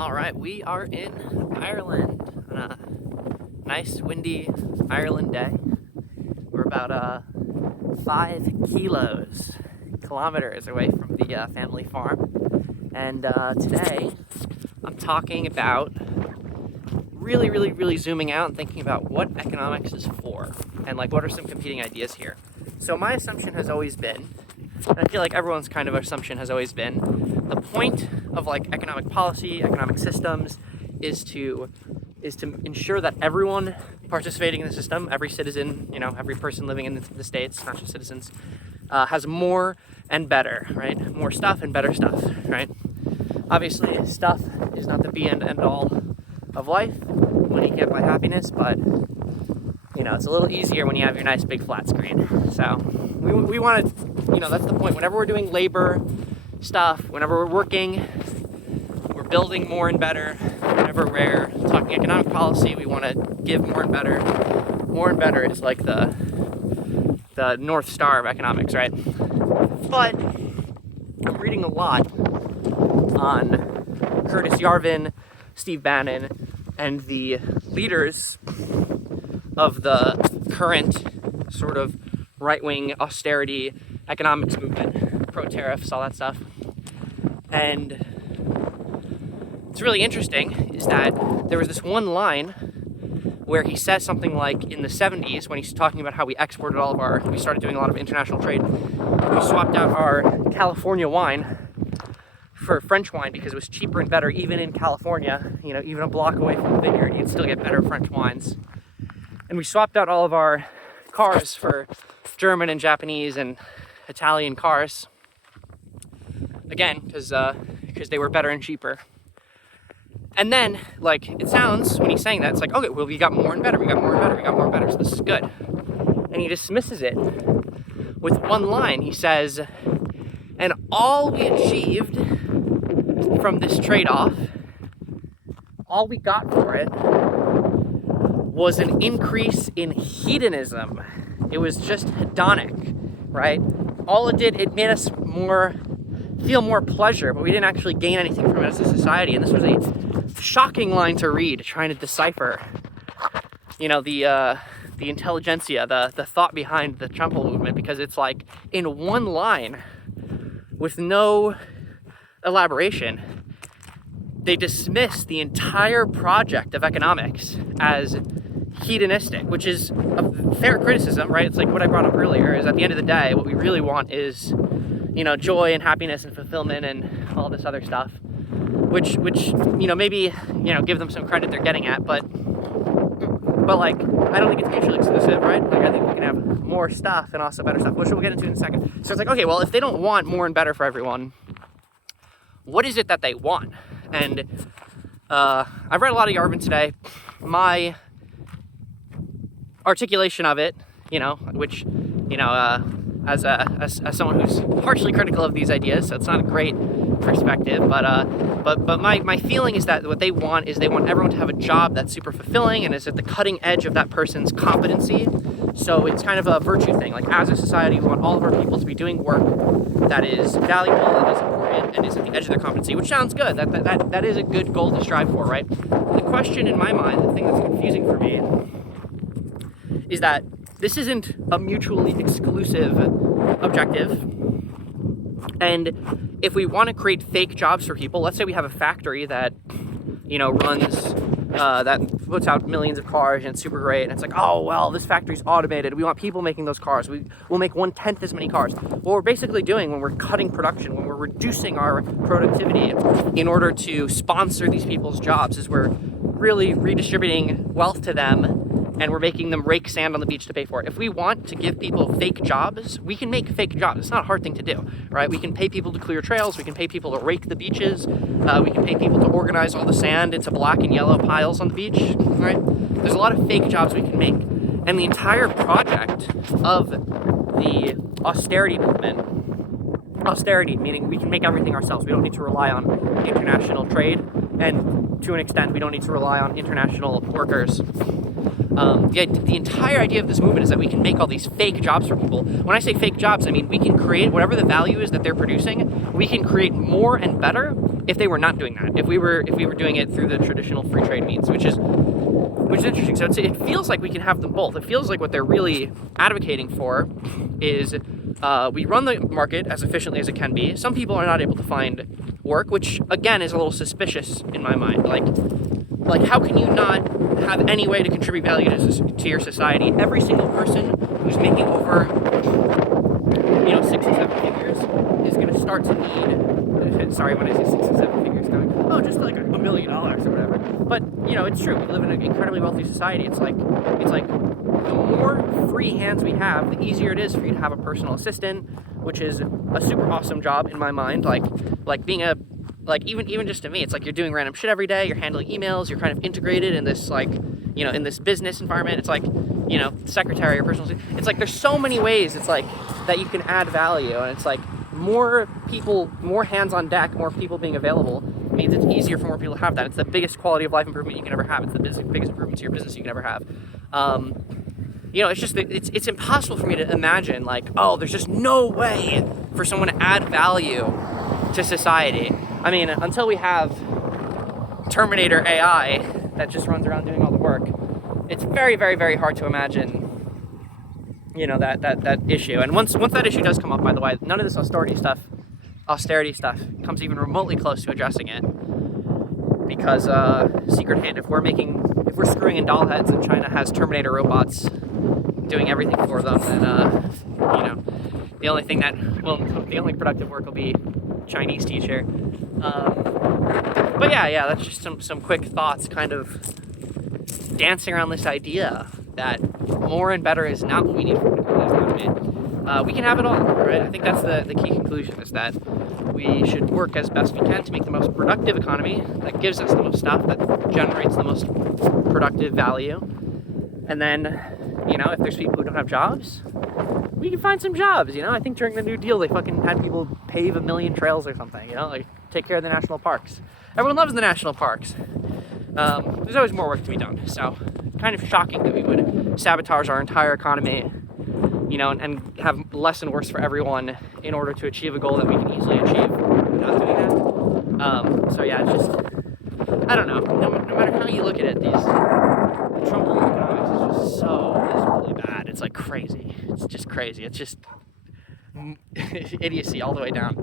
All right, we are in Ireland on a nice windy Ireland day. We're about 5 kilometers away from the family farm. And today I'm talking about really zooming out and thinking about what economics is for and like what are some competing ideas here. So my assumption has always been, and I feel like everyone's kind of assumption has always been, the point of like economic policy, economic systems is to ensure that everyone participating in the system, every citizen, every person living in the States, not just citizens, has more and better, right? More stuff and better stuff, right? Obviously, stuff is not the be and end all of life. Money can't buy happiness, but it's a little easier when you have your nice big flat screen. So we want to, that's the point. Whenever we're doing labor stuff, whenever we're working, we're building more and better. Whenever we're talking economic policy, we want to give more and better. More and better is like the North Star of economics, right? But I'm reading a lot on Curtis Yarvin, Steve Bannon, and the leaders of the current sort of right-wing austerity economics movement, pro-tariffs, all that stuff. And what's really interesting is that there was this one line where he says something like in the 70s, when he's talking about how we exported we started doing a lot of international trade, we swapped out our California wine for French wine because it was cheaper and better even in California. Even a block away from the vineyard, you'd still get better French wines. And we swapped out all of our cars for German and Japanese and Italian cars. Again, because they were better and cheaper. And then, it sounds, when he's saying that, it's like, okay, well, we got more and better, so this is good. And he dismisses it with one line. He says, and all we achieved from this trade-off, all we got for it was an increase in hedonism. It was just hedonic, right? All it did, it made us feel more pleasure, but we didn't actually gain anything from it as a society. And this was a shocking line to read, trying to decipher, the intelligentsia, the thought behind the Trump movement, because it's like in one line, with no elaboration, they dismiss the entire project of economics as hedonistic, which is a fair criticism, right? It's like what I brought up earlier, is at the end of the day, what we really want is, joy and happiness and fulfillment and all this other stuff, which maybe, give them some credit they're getting at, but I don't think it's mutually exclusive, right? I think we can have more stuff and also better stuff, which we'll get into in a second. So it's like, okay, well, if they don't want more and better for everyone, what is it that they want? And I've read a lot of Yarvin today. My articulation of it, which, as someone who's harshly critical of these ideas, so it's not a great perspective, but my feeling is that what they want is they want everyone to have a job that's super fulfilling and is at the cutting edge of that person's competency. So it's kind of a virtue thing. Like, as a society, we want all of our people to be doing work that is valuable, that is important, and is at the edge of their competency, which sounds good. That is a good goal to strive for, right? The question in my mind, the thing that's confusing for me, is that this isn't a mutually exclusive objective. And if we want to create fake jobs for people, let's say we have a factory that, runs, that puts out millions of cars and it's super great. And it's like, oh, well, this factory's automated. We want people making those cars. We'll make 1/10 as many cars. What we're basically doing when we're cutting production, when we're reducing our productivity in order to sponsor these people's jobs, is we're really redistributing wealth to them, and we're making them rake sand on the beach to pay for it. If we want to give people fake jobs, we can make fake jobs. It's not a hard thing to do, right? We can pay people to clear trails. We can pay people to rake the beaches. We can pay people to organize all the sand into black and yellow piles on the beach, right? There's a lot of fake jobs we can make. And the entire project of the austerity movement, austerity meaning we can make everything ourselves. We don't need to rely on international trade. And to an extent, we don't need to rely on international workers. The entire idea of this movement is that we can make all these fake jobs for people. When I say fake jobs, I mean we can create whatever the value is that they're producing, we can create more and better if they were not doing that, if we were doing it through the traditional free trade means, which is interesting. So it feels like we can have them both. It feels like what they're really advocating for is we run the market as efficiently as it can be. Some people are not able to find work, which again is a little suspicious in my mind. Like how can you not have any way to contribute value to your society? Every single person who's making over 6 or 7 figures is going to start to need. Sorry, when I say 6 or 7 figures, going, oh, just like $1 million or whatever. But it's true. We live in an incredibly wealthy society. It's like the more free hands we have, the easier it is for you to have a personal assistant, which is a super awesome job in my mind. Like being even just to me, it's like you're doing random shit every day. You're handling emails. You're kind of integrated in this in this business environment. It's like secretary or personal assistant. It's like there's so many ways. It's like that you can add value, and it's like more people, more hands on deck, more people being available means it's easier for more people to have that. It's the biggest quality of life improvement you can ever have. It's the biggest improvement to your business you can ever have. It's just it's impossible for me to imagine there's just no way for someone to add value to society. I mean, until we have Terminator AI that just runs around doing all the work, it's very, very, very hard to imagine that issue. And once that issue does come up, by the way, none of this austerity stuff comes even remotely close to addressing it, because secret hint, if we're screwing in doll heads and China has Terminator robots doing everything for them, then the only productive work will be Chinese teacher. But yeah, that's just some quick thoughts, kind of dancing around this idea that more and better is not what we need for the economy. We can have it all, right? I think that's the key conclusion, is that we should work as best we can to make the most productive economy that gives us the most stuff, that generates the most productive value. And then, if there's people who don't have jobs, we can find some jobs. I think during the New Deal, they fucking had people pave 1 million trails or something, take care of the national parks. Everyone loves the national parks. There's always more work to be done. So kind of shocking that we would sabotage our entire economy, and have less and worse for everyone in order to achieve a goal that we can easily achieve without doing that. So yeah, it's just, I don't know. No matter how you look at it, the Trump economics is really bad. It's like crazy. It's just crazy. It's just idiocy all the way down.